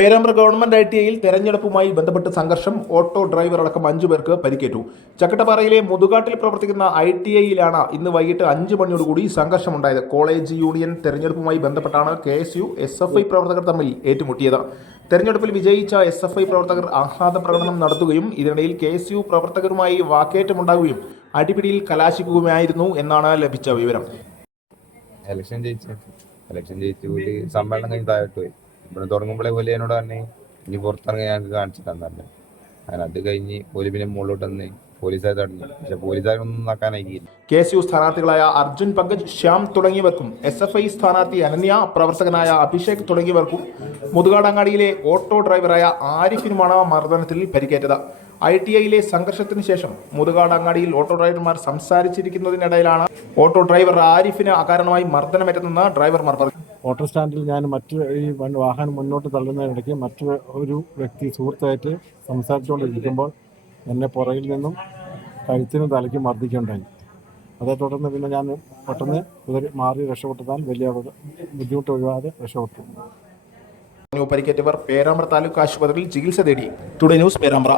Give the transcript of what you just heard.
Perambra government ITIയിൽ തെരഞ്ഞെടുപ്പുമായി ബന്ധപ്പെട്ട് സംഘർഷം. ഓട്ടോ ഡ്രൈവർ അടക്കം 5 പേർക്ക് പരിക്കേറ്റു. ചക്കട്ടപ്പാറയിലെ മുതുകാട്ടിൽ പ്രവർത്തിക്കുന്ന ITIയിലാണ് ഇന്ന് വൈകിട്ട് 5 മണിയോടുകൂടി സംഘർഷമുണ്ടായത്. കോളേജ് യൂണിയൻ തെരഞ്ഞെടുപ്പുമായി ബന്ധപ്പെട്ടാണ് KSU SFI പ്രവർത്തകർ തമ്മിൽ ഏറ്റുമുട്ടിയത്. തെരഞ്ഞെടുപ്പിൽ വിജയിച്ച SFI പ്രവർത്തകർ ആഹ്ലാദ പ്രകടനം നടത്തുകയും ഇതിനിടയിൽ KSU പ്രവർത്തകരുമായി വാക്കേറ്റമുണ്ടാകുകയും അടിപിടിയിൽ കലാശിക്കുകയായിരുന്നു എന്നാണ് ലഭിച്ച വിവരം. ഇലക്ഷൻ ജയിച്ചു കൂടി സമ്മേളനം കഴിഞ്ഞ് താഴോട്ട് പോയി. ഇവിടെ തുടങ്ങുമ്പോഴേ പോലെ എന്നോട് തന്നെ ഇനി പുറത്തിറങ്ങി ഞങ്ങൾക്ക് കാണിച്ചു തന്നല്ലേ. അങ്ങനെ അത് കഴിഞ്ഞ് പോലീസ് പിന്നെ മുകളിലോട്ട് വന്ന് പോലീസുകാർ തടഞ്ഞു. പക്ഷെ പോലീസുകാരൊന്നും നടക്കാനായില്ല. KSU സ്ഥാനാർത്ഥികളായ അർജുൻ പങ്കജ്, ശ്യാം തുടങ്ങിയവർക്കും SFI സ്ഥാനാർത്ഥി അനന്യ, പ്രവർത്തകനായ അഭിഷേക് തുടങ്ങിയവർക്കും മുതുകാടങ്ങാടിയിലെ ഓട്ടോ ഡ്രൈവറായ ആരിഫിനുമാണ് മർദ്ദനത്തിൽ പരിക്കേറ്റത്. ITIയിലെ സംഘർഷത്തിന് ശേഷം മുതുകാടങ്ങാടിയിൽ ഓട്ടോ ഡ്രൈവർമാർ സംസാരിച്ചിരിക്കുന്നതിനിടയിലാണ് ഓട്ടോ ഡ്രൈവർ ആരിഫിന് അകാരണമായി മർദ്ദനമേറ്റതെന്ന് ഡ്രൈവർമാർ പറഞ്ഞു. ഓട്ടോ സ്റ്റാൻഡിൽ ഞാൻ ഈ വാഹനം മുന്നോട്ട് തള്ളുന്നതിനിടയ്ക്ക് മറ്റൊരു വ്യക്തി സുഹൃത്തായിട്ട് സംസാരിച്ചുകൊണ്ടിരിക്കുമ്പോൾ എന്നെ പുറകിൽ നിന്നും കഴുത്തിനും തലയ്ക്കും മർദ്ദിക്കുകയുണ്ടായി. അതേ തുടർന്ന് പിന്നെ ഞാൻ പെട്ടെന്ന് മാറി രക്ഷപ്പെട്ടതാൽ വലിയ ബുദ്ധിമുട്ട് ഒഴിവാതെ രക്ഷപ്പെട്ടു. പരിക്കേറ്റവർ പേരാമ്പ്ര താലൂക്ക് ആശുപത്രിയിൽ ചികിത്സ തേടി. Today news, Perambra.